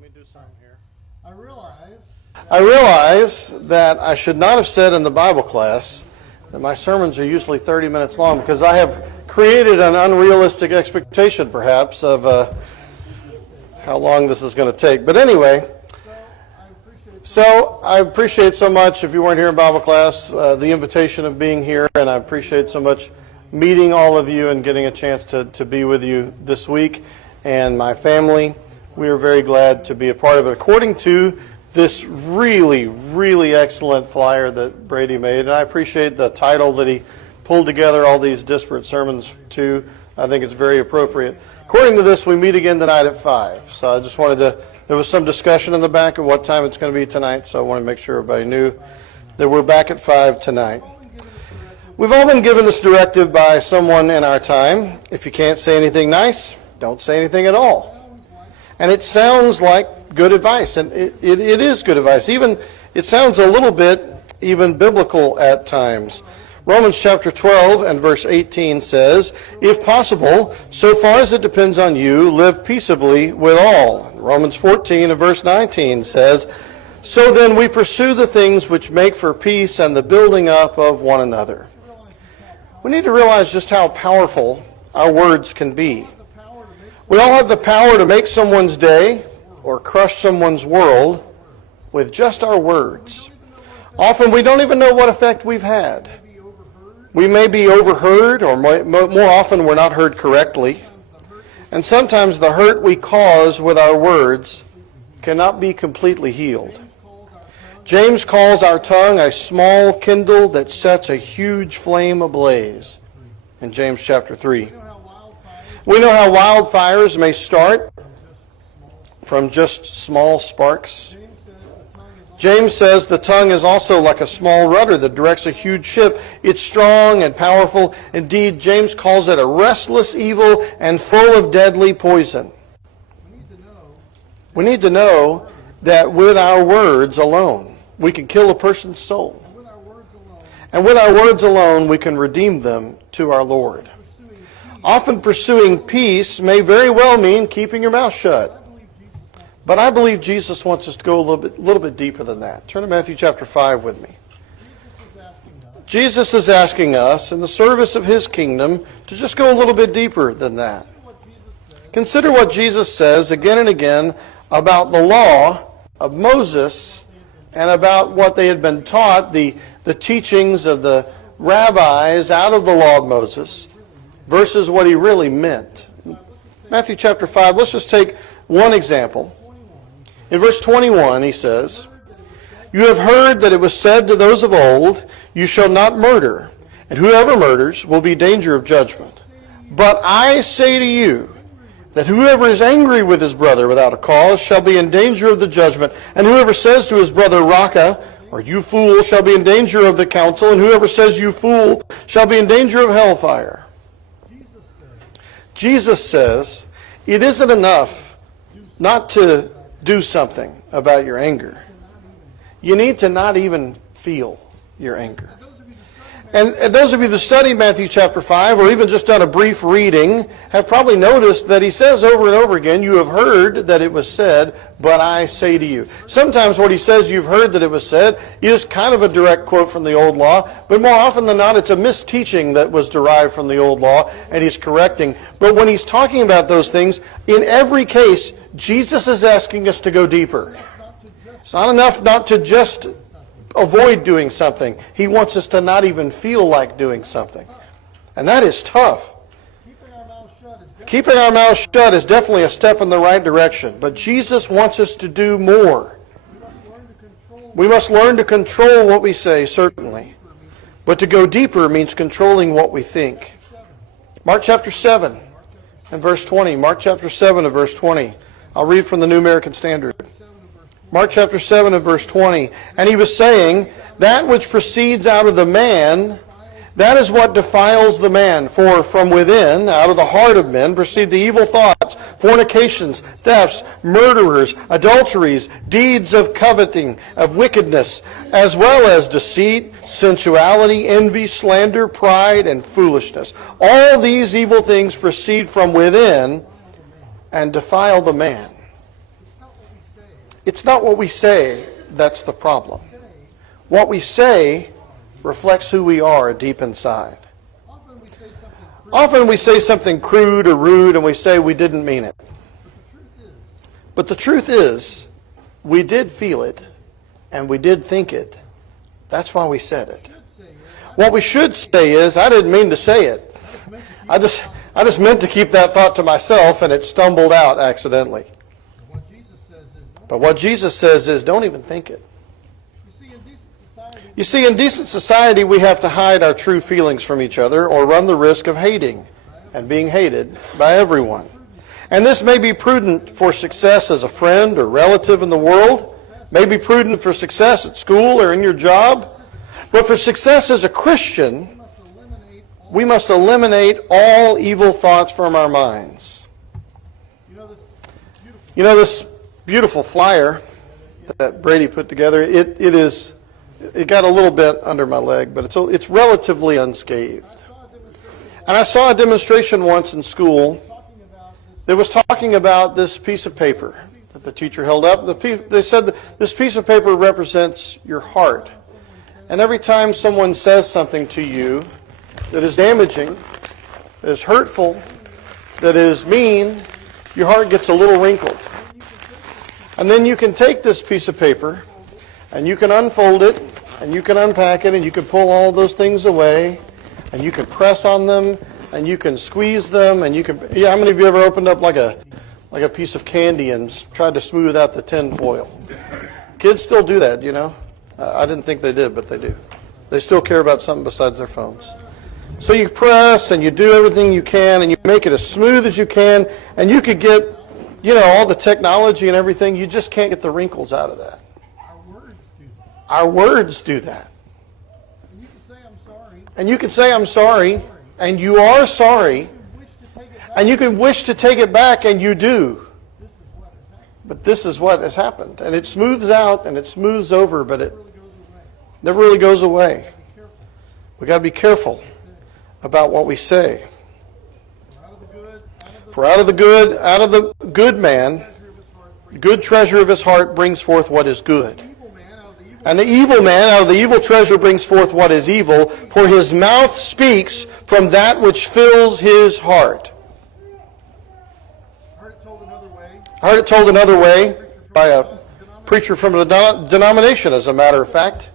Let me do something here. I realize that I should not have said in the Bible class that my sermons are usually 30 minutes long because I have created an unrealistic expectation, perhaps, of how long this is going to take. But anyway, so I appreciate so much, if you weren't here in Bible class, the invitation of being here, and I appreciate so much meeting all of you and getting a chance to be with you this week. And my family, we are very glad to be a part of it. According to this really, really excellent flyer that Brady made, and I appreciate the title that he pulled together all these disparate sermons to. I think it's very appropriate. According to this, we meet again tonight at 5. So I just wanted to, there was some discussion in the back of what time it's going to be tonight, so I want to make sure everybody knew that we're back at 5 tonight. We've all been given this directive by someone in our time. If you can't say anything nice, don't say anything at all. And it sounds like good advice, and it is good advice. Even it sounds a little bit even biblical at times. Romans chapter 12 and verse 18 says, "If possible, so far as it depends on you, live peaceably with all." Romans 14 and verse 19 says, "So then we pursue the things which make for peace and the building up of one another." We need to realize just how powerful our words can be. We all have the power to make someone's day or crush someone's world with just our words. Often we don't even know what effect we've had. We may be overheard, or more often we're not heard correctly. And sometimes the hurt we cause with our words cannot be completely healed. James calls our tongue a small kindle that sets a huge flame ablaze in James chapter 3. We know how wildfires may start from just small sparks. James says the tongue is also like a small rudder that directs a huge ship. It's strong and powerful. Indeed, James calls it a restless evil and full of deadly poison. We need to know that with our words alone, we can kill a person's soul. And with our words alone, we can redeem them to our Lord. Often pursuing peace may very well mean keeping your mouth shut. But I believe Jesus wants us to go a little bit deeper than that. Turn to Matthew chapter 5 with me. Jesus is asking us, in the service of his kingdom, to just go a little bit deeper than that. Consider what Jesus says again and again about the law of Moses and about what they had been taught, the teachings of the rabbis out of the law of Moses, versus what he really meant. Matthew chapter 5, let's just take one example. In verse 21, he says, "You have heard that it was said to those of old, 'You shall not murder, and whoever murders will be in danger of judgment.' But I say to you that whoever is angry with his brother without a cause shall be in danger of the judgment, and whoever says to his brother, 'Raca,' or 'you fool,' shall be in danger of the council, and whoever says 'you fool' shall be in danger of hellfire." Jesus says it isn't enough not to do something about your anger. You need to not even feel your anger. And those of you that studied Matthew chapter 5, or even just done a brief reading, have probably noticed that he says over and over again, "You have heard that it was said, but I say to you." Sometimes what he says, "You've heard that it was said," is kind of a direct quote from the old law, but more often than not, it's a misteaching that was derived from the old law, and he's correcting. But when he's talking about those things, in every case, Jesus is asking us to go deeper. It's not enough not to just avoid doing something. He wants us to not even feel like doing something. And that is tough. Keeping our mouths shut is definitely a step in the right direction. But Jesus wants us to do more. We must learn to control what we say, certainly. But to go deeper means controlling what we think. Mark chapter 7 and verse 20. Mark chapter 7 and verse 20. I'll read from the New American Standard. Mark chapter 7 and verse 20. "And he was saying, that which proceeds out of the man, that is what defiles the man. For from within, out of the heart of men, proceed the evil thoughts, fornications, thefts, murderers, adulteries, deeds of coveting, of wickedness, as well as deceit, sensuality, envy, slander, pride, and foolishness. All these evil things proceed from within and defile the man." It's not what we say that's the problem. What we say reflects who we are deep inside. Often we say something crude or rude and we say we didn't mean it. But the truth is, we did feel it and we did think it. That's why we said it. What we should say is, I didn't mean to say it. I just meant to keep that thought to myself and it stumbled out accidentally. But what Jesus says is, don't even think it. You see, in decent society, we have to hide our true feelings from each other or run the risk of hating and being hated by everyone. And this may be prudent for success as a friend or relative in the world, may be prudent for success at school or in your job, but for success as a Christian, we must eliminate all evil thoughts from our minds. You know this beautiful flyer that Brady put together, it got a little bit under my leg, but it's relatively unscathed. And I saw a demonstration once in school that was talking about this piece of paper that the teacher held up. They said this piece of paper represents your heart. And every time someone says something to you that is damaging, that is hurtful, that is mean, your heart gets a little wrinkled. And then you can take this piece of paper and you can unfold it and you can unpack it and you can pull all those things away and you can press on them and you can squeeze them and you can, how many of you ever opened up like a piece of candy and tried to smooth out the tin foil? Kids still do that, you know. I didn't think they did, but they do. They still care about something besides their phones. So you press and you do everything you can and you make it as smooth as you can and you could get, all the technology and everything, you just can't get the wrinkles out of that. Our words do that. And you can say, I'm sorry. And you can say, I'm sorry. And you are sorry. And you can wish to take it back, and you do. But this is what has happened. And it smooths out, and it smooths over, but it never really goes away. We've got to be careful about what we say. For out of the good man, the good treasure of his heart brings forth what is good. And the evil man out of the evil treasure brings forth what is evil, for his mouth speaks from that which fills his heart. I heard it told another way by a preacher from a denomination, as a matter of fact.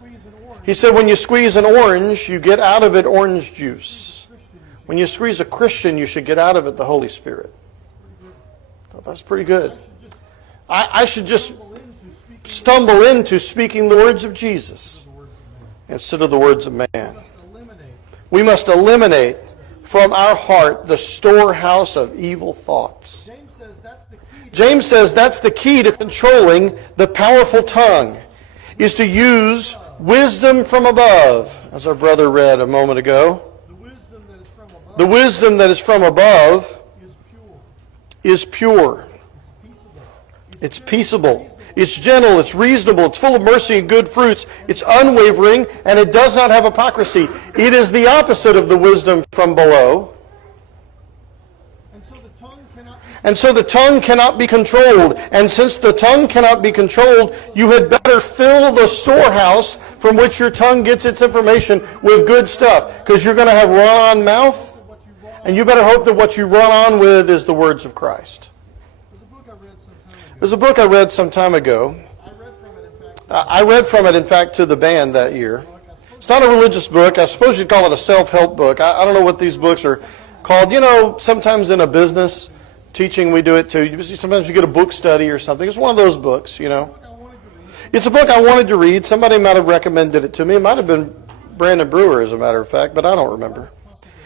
He said, when you squeeze an orange, you get out of it orange juice. When you squeeze a Christian, you should get out of it the Holy Spirit. That's pretty good. I should just stumble into speaking the words of Jesus instead of the words of man. We must eliminate from our heart the storehouse of evil thoughts. James says that's the key to controlling the powerful tongue, is to use wisdom from above, as our brother read a moment ago. The wisdom that is from above is pure. It's peaceable. It's gentle, it's reasonable, it's full of mercy and good fruits, it's unwavering, and it does not have hypocrisy. It is the opposite of the wisdom from below. And so the tongue cannot be controlled. And since the tongue cannot be controlled, you had better fill the storehouse from which your tongue gets its information with good stuff. Because you're going to have run-on mouth, and you better hope that what you run on with is the words of Christ. There's a book I read some time ago. I read from it, in fact, to the band that year. It's not a religious book. I suppose you'd call it a self-help book. I don't know what these books are called. Sometimes in a business teaching we do it too. Sometimes you get a book study or something. It's one of those books, It's a book I wanted to read. Somebody might have recommended it to me. It might have been Brandon Brewer, as a matter of fact, but I don't remember.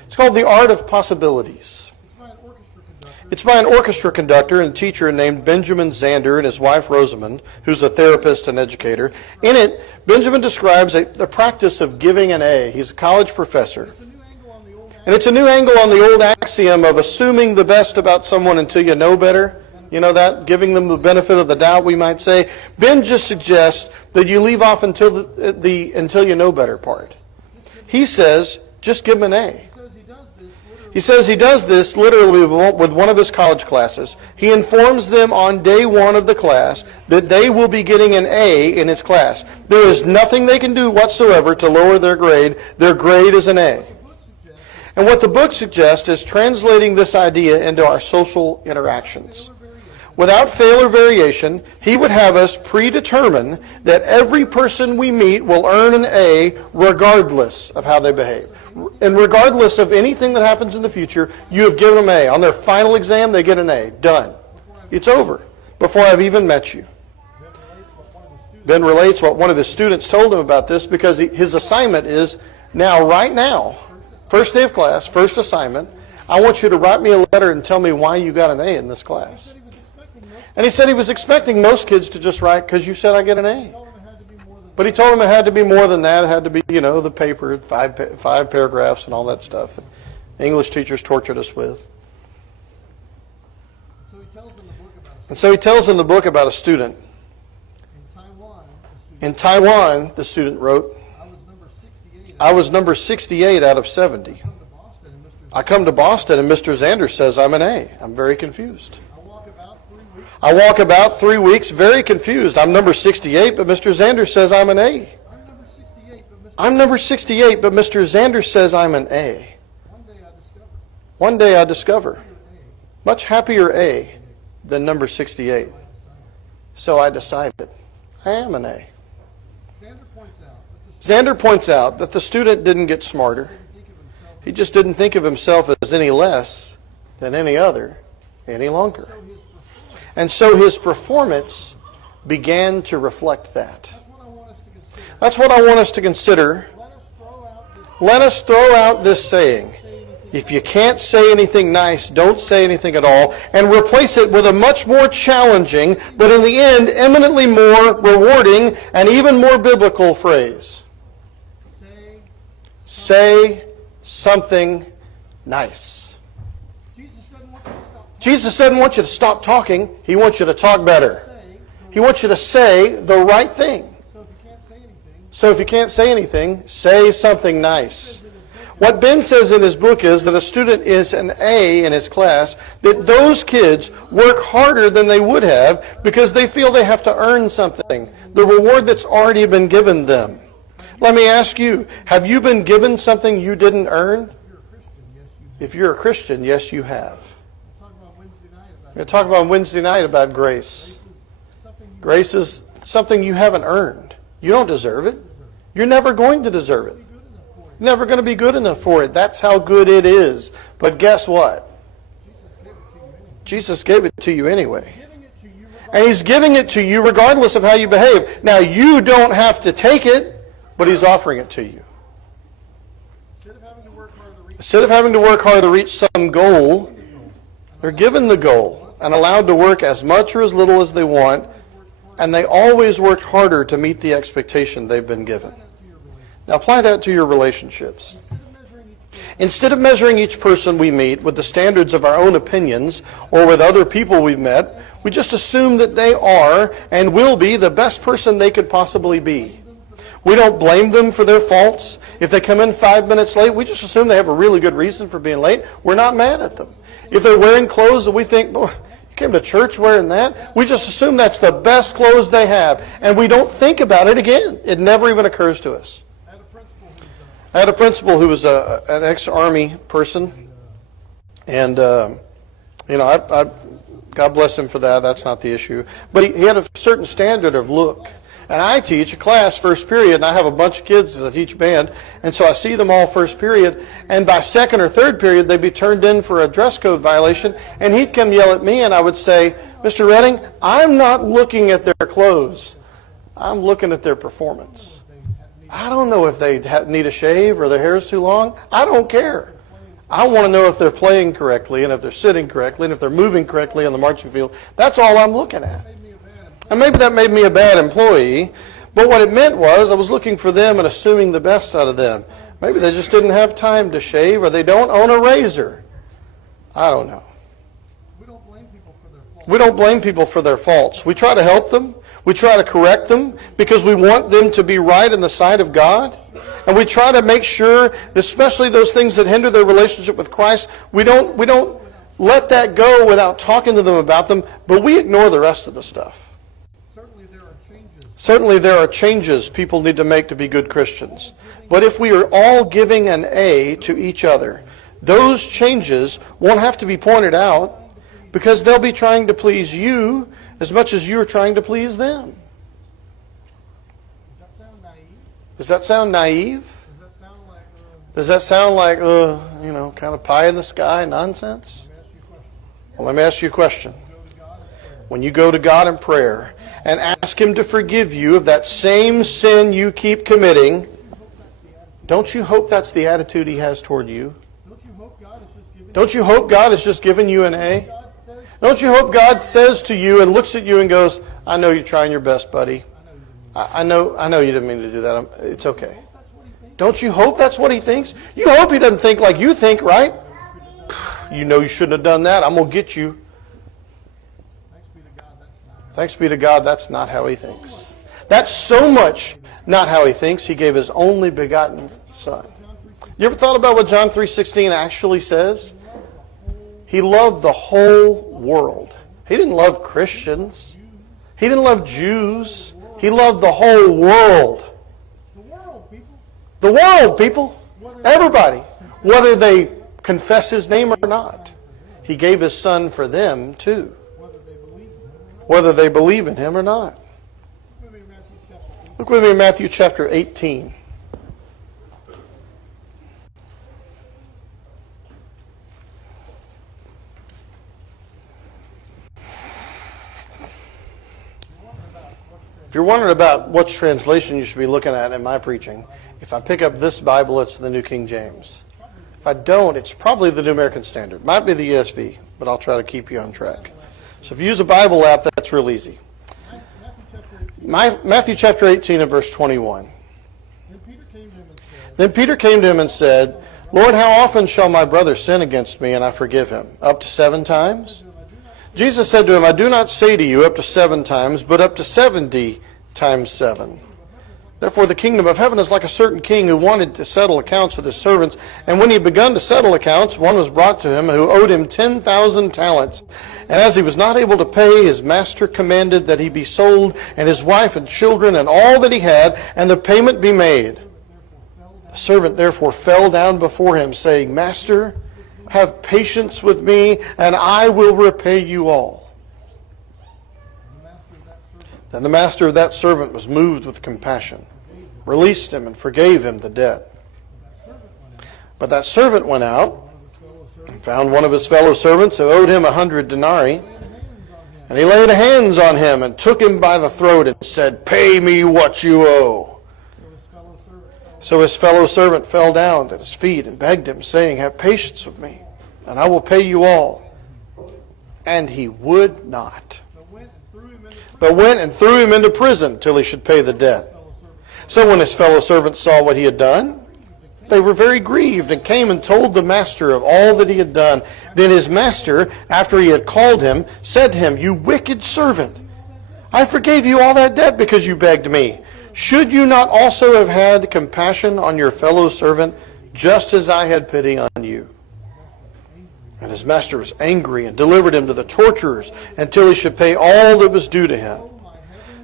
It's called The Art of Possibilities. It's by an orchestra conductor and teacher named Benjamin Zander and his wife Rosamond, who's a therapist and educator. In it, Benjamin describes the practice of giving an A. He's a college professor. And it's a new angle on the old axiom of assuming the best about someone until you know better. You know that? Giving them the benefit of the doubt, we might say. Ben just suggests that you leave off until the until you know better part. He says, just give them an A. He says he does this literally with one of his college classes. He informs them on day one of the class that they will be getting an A in his class. There is nothing they can do whatsoever to lower their grade. Their grade is an A. And what the book suggests is translating this idea into our social interactions. Without fail or variation, he would have us predetermine that every person we meet will earn an A regardless of how they behave. And regardless of anything that happens in the future, you have given them an A. On their final exam, they get an A. Done. It's over before I've even met you. Ben relates what one of his students told him about this, because his assignment is right now, first day of class, first assignment, I want you to write me a letter and tell me why you got an A in this class. And he said he was expecting most kids to just write, because you said I get an A. But he told them it had to be more than that. It had to be, the paper, five paragraphs and all that stuff that English teachers tortured us with. And so he tells in the book about a student. In Taiwan, the student wrote, I was number 68 out of 70. I come to Boston and Mr. Zander says I'm an A. I'm very confused. I walk about 3 weeks very confused. I'm number 68, but Mr. Zander says I'm an A. I'm number 68, but Mr. Zander says I'm an A. One day I discover, much happier A than number 68. So I decided, I am an A. Zander points out that the student didn't get smarter. He just didn't think of himself as any less than any other any longer. And so his performance began to reflect that. That's what I want us to consider. Let us throw out this saying. If you can't say anything nice, don't say anything at all, and replace it with a much more challenging, but in the end, eminently more rewarding and even more biblical phrase. Say something nice. Jesus doesn't want you to stop talking. He wants you to talk better. He wants you to say the right thing. So if you can't say anything, say something nice. What Ben says in his book is that a student is an A in his class, that those kids work harder than they would have because they feel they have to earn something, the reward that's already been given them. Let me ask you, have you been given something you didn't earn? If you're a Christian, yes, you have. We're going to talk about Wednesday night about grace. Grace is something you haven't earned. You don't deserve it. You're never going to deserve it. You're never going to be good enough for it. That's how good it is. But guess what? Jesus gave it to you anyway. And He's giving it to you regardless of how you behave. Now, you don't have to take it, but He's offering it to you. Instead of having to work hard to reach some goal, they're given the goal and allowed to work as much or as little as they want, and they always worked harder to meet the expectation they've been given. Now apply that to your relationships. Instead of measuring each person we meet with the standards of our own opinions or with other people we've met, we just assume that they are and will be the best person they could possibly be. We don't blame them for their faults. If they come in 5 minutes late, we just assume they have a really good reason for being late. We're not mad at them. If they're wearing clothes that we think, boy, you came to church wearing that, we just assume that's the best clothes they have. And we don't think about it again. It never even occurs to us. I had a principal who was an ex-Army person. And, God bless him for that. That's not the issue. But he had a certain standard of look. And I teach a class first period, and I have a bunch of kids that I teach band, and so I see them all first period, and by second or third period, they'd be turned in for a dress code violation, and he'd come yell at me, and I would say, Mr. Redding, I'm not looking at their clothes. I'm looking at their performance. I don't know if they need a shave or their hair is too long. I don't care. I want to know if they're playing correctly, and if they're sitting correctly, and if they're moving correctly on the marching field. That's all I'm looking at. And maybe that made me a bad employee, but what it meant was I was looking for them and assuming the best out of them. Maybe they just didn't have time to shave, or they don't own a razor. I don't know. We don't blame people for their faults. We try to help them. We try to correct them because we want them to be right in the sight of God. And we try to make sure, especially those things that hinder their relationship with Christ, we don't let that go without talking to them about them, but we ignore the rest of the stuff. Certainly there are changes people need to make to be good Christians. But if we are all giving an A to each other, those changes won't have to be pointed out because they'll be trying to please you as much as you're trying to please them. Does that sound naive? Does that sound naive? Does that sound like kind of pie in the sky nonsense? Well, let me ask you a question. When you go to God in prayer and ask Him to forgive you of that same sin you keep committing, don't you hope that's the attitude He has toward you? Don't you hope God is just giving you an A? Don't you hope God says to you and looks at you and goes, I know you're trying your best, buddy. I know you didn't mean to do that. It's okay. Don't you hope that's what He thinks? You hope He doesn't think like you think, right? You know you shouldn't have done that. I'm going to get you. Thanks be to God, that's not how He thinks. That's so much not how He thinks. He gave His only begotten Son. You ever thought about what John 3:16 actually says? He loved the whole world. He didn't love Christians. He didn't love Jews. He loved the whole world. The world, people. Everybody. Whether they confess His name or not. He gave His Son for them too. Whether they believe in Him or not. Look with me in Matthew chapter 18. If you're wondering about which translation you should be looking at in my preaching, if I pick up this Bible, it's the New King James. If I don't, it's probably the New American Standard. Might be the ESV, but I'll try to keep you on track. So if you use a Bible app, that's real easy. Matthew chapter 18 and verse 21. Then Peter came to him and said, Lord, how often shall my brother sin against me and I forgive him? Up to 7 times? Jesus said to him, I do not say to you up to 7 times, but up to 70 times 7. Therefore the kingdom of heaven is like a certain king who wanted to settle accounts with his servants. And when he had begun to settle accounts, one was brought to him who owed him 10,000 talents. And as he was not able to pay, his master commanded that he be sold, and his wife and children and all that he had, and the payment be made. The servant therefore fell down before him, saying, Master, have patience with me, and I will repay you all. Then the master of that servant was moved with compassion, released him, and forgave him the debt. But that servant went out and found one of his fellow servants who owed him 100 denarii. And he laid hands on him and took him by the throat and said, Pay me what you owe. So his fellow servant fell down at his feet and begged him, saying, Have patience with me, and I will pay you all. And he would not, but went and threw him into prison till he should pay the debt. So when his fellow servants saw what he had done, they were very grieved and came and told the master of all that he had done. Then his master, after he had called him, said to him, You wicked servant, I forgave you all that debt because you begged me. Should you not also have had compassion on your fellow servant, just as I had pity on you? And his master was angry and delivered him to the torturers until he should pay all that was due to him.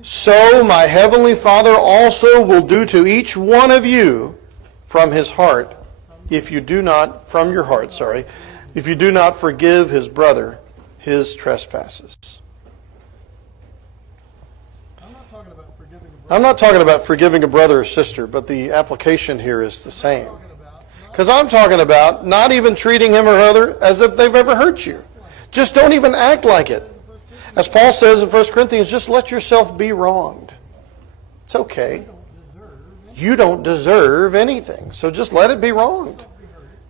So my heavenly Father also will do to each one of you from his heart, if you do not, from your heart, if you do not forgive his brother his trespasses. I'm not talking about forgiving a brother or sister, but the application here is the same. Because I'm talking about not even treating him or her as if they've ever hurt you. Just don't even act like it. As Paul says in 1 Corinthians, just let yourself be wronged. It's okay. You don't deserve anything, so just let it be wronged.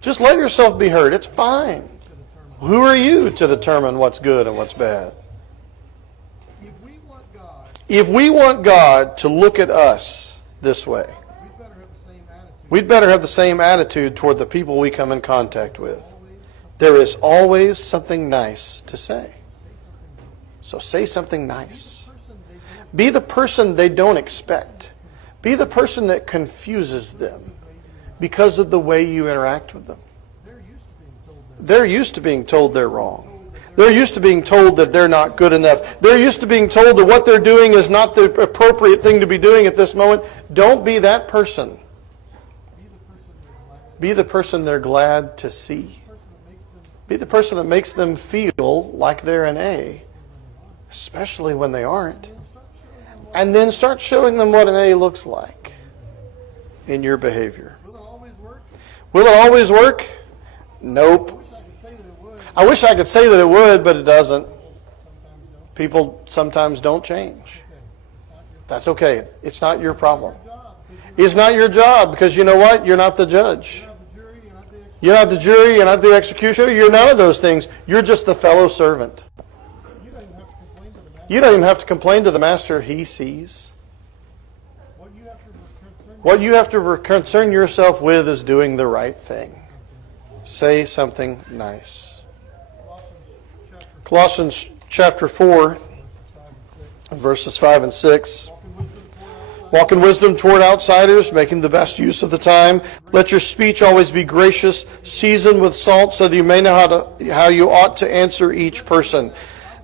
Just let yourself be hurt. It's fine. Who are you to determine what's good and what's bad? If we want God to look at us this way, we'd better have the same attitude toward the people we come in contact with. There is always something nice to say. So say something nice. Be the person they don't expect. Be the person that confuses them because of the way you interact with them. They're used to being told they're wrong. They're used to being told that they're not good enough. They're used to being told that what they're doing is not the appropriate thing to be doing at this moment. Don't be that person. Be the person they're glad to see. Be the person that makes them feel like they're an A, especially when they aren't. And then start showing them what an A looks like in your behavior. Will it always work? Will it always work? Nope. I wish I could say that it would, but it doesn't. People sometimes don't change. That's okay. It's not your problem. It's not your job, because you know what? You're not the judge. You're not the jury. You're not the executioner. You're none of those things. You're just the fellow servant. You don't even have to complain to the master. He sees. What you have to concern yourself with is doing the right thing. Say something nice. Colossians chapter 4, verses 5 and 6. Walk in wisdom toward outsiders, making the best use of the time. Let your speech always be gracious, seasoned with salt, so that you may know how you ought to answer each person.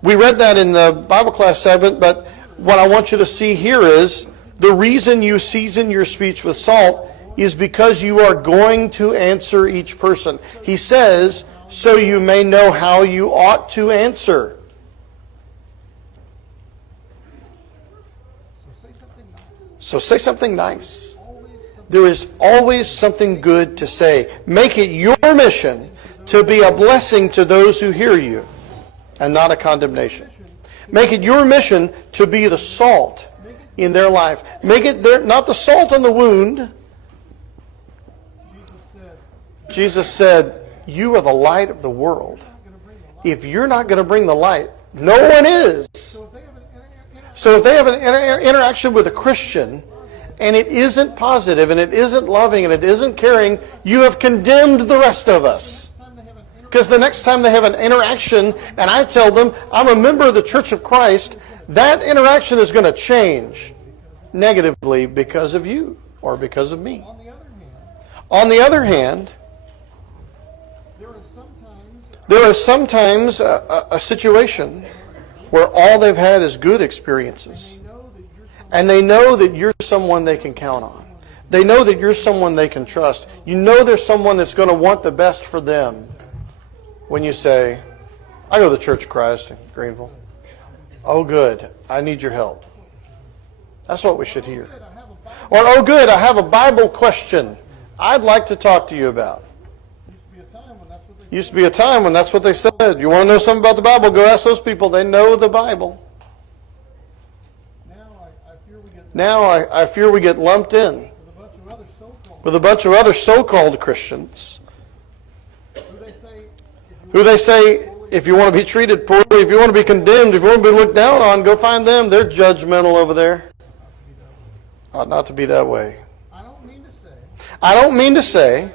We read that in the Bible class segment, but what I want you to see here is the reason you season your speech with salt is because you are going to answer each person. He says, so you may know how you ought to answer. So say something nice. There is always something good to say. Make it your mission to be a blessing to those who hear you and not a condemnation. Make it your mission to be the salt in their life. Make it not the salt on the wound. Jesus said, you are the light of the world. If you're not going to bring the light, no one is. So if they have an interaction with a Christian and it isn't positive and it isn't loving and it isn't caring, you have condemned the rest of us. Because the next time they have an interaction and I tell them I'm a member of the Church of Christ, that interaction is going to change negatively because of you or because of me. On the other hand, there is sometimes a situation where all they've had is good experiences. And they know that you're someone they can count on. They know that you're someone they can trust. You know there's someone that's going to want the best for them. When you say, I go to the Church of Christ in Greenville. Oh, good. I need your help. That's what we should hear. Or, oh, good. I have a Bible question I'd like to talk to you about. Used to be a time when that's what they said. You want to know something about the Bible? Go ask those people. They know the Bible. Now I fear we get lumped in with a bunch of other so-called Christians who they say, if you want to be treated poorly, if you want to be condemned, if you want to be looked down on, go find them. They're judgmental over there. Ought not to be that way. I don't mean to say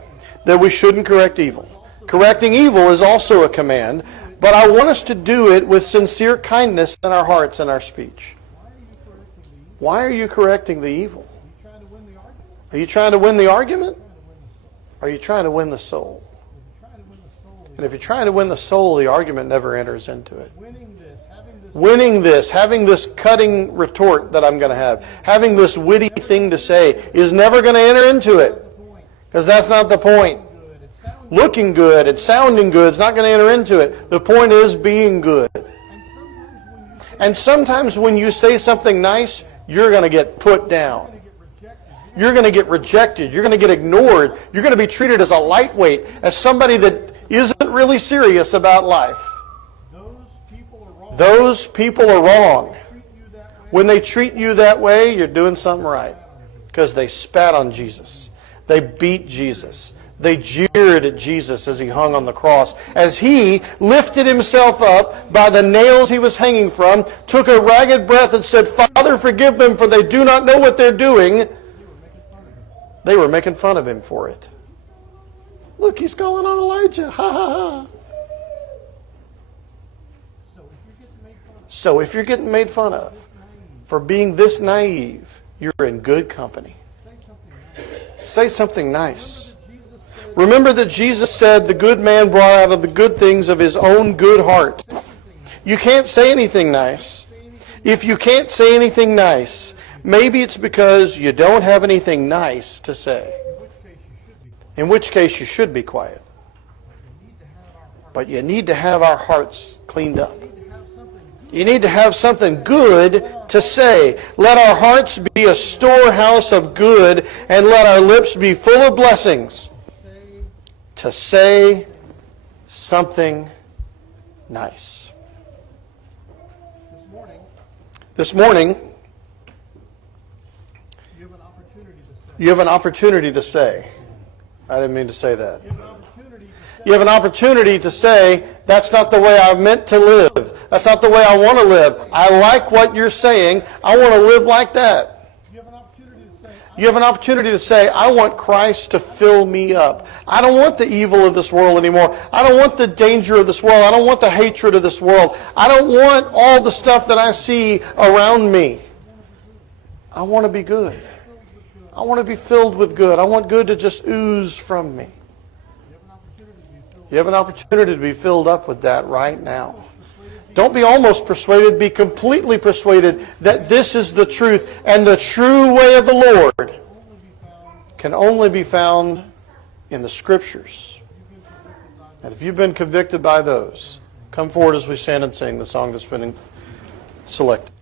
that we shouldn't correct evil. Correcting evil is also a command, but I want us to do it with sincere kindness in our hearts and our speech. Why are you correcting the evil? Are you trying to win the argument? Are you trying to win the soul? And if you're trying to win the soul, the argument never enters into it. Winning this, having this cutting retort that I'm going to have, having this witty thing to say is never going to enter into it. Because that's not the point. Looking good and sounding good is not going to enter into it. The point is being good. And sometimes when you say something nice, you're going to get put down. You're going to get rejected. You're going to get ignored. You're going to be treated as a lightweight, as somebody that isn't really serious about life. Those people are wrong. When they treat you that way, you're doing something right. Because they spat on Jesus. They beat Jesus. They jeered at Jesus as he hung on the cross. As he lifted himself up by the nails he was hanging from, took a ragged breath and said, Father, forgive them, for they do not know what they're doing. They were making fun of him for it. Look, he's calling on Elijah. Ha ha ha. So if you're getting made fun of, for being this naive, you're in good company. Say something nice. Remember that Jesus said the good man brought out of the good things of his own good heart. You can't say anything nice. If you can't say anything nice, maybe it's because you don't have anything nice to say. In which case you should be quiet. But you need to have our hearts cleaned up. You need to have something good to say. Let our hearts be a storehouse of good, and let our lips be full of blessings. To say something nice. This morning, you have an opportunity to say. I didn't mean to say that. You have an opportunity to say, that's not the way I meant to live. That's not the way I want to live. I like what you're saying. I want to live like that. You have an opportunity to say, I want Christ to fill me up. I don't want the evil of this world anymore. I don't want the danger of this world. I don't want the hatred of this world. I don't want all the stuff that I see around me. I want to be good. I want to be filled with good. I want good to just ooze from me. You have an opportunity to be filled up with that right now. Don't be almost persuaded, be completely persuaded that this is the truth, and the true way of the Lord can only be found in the Scriptures. And if you've been convicted by those, come forward as we stand and sing the song that's been selected.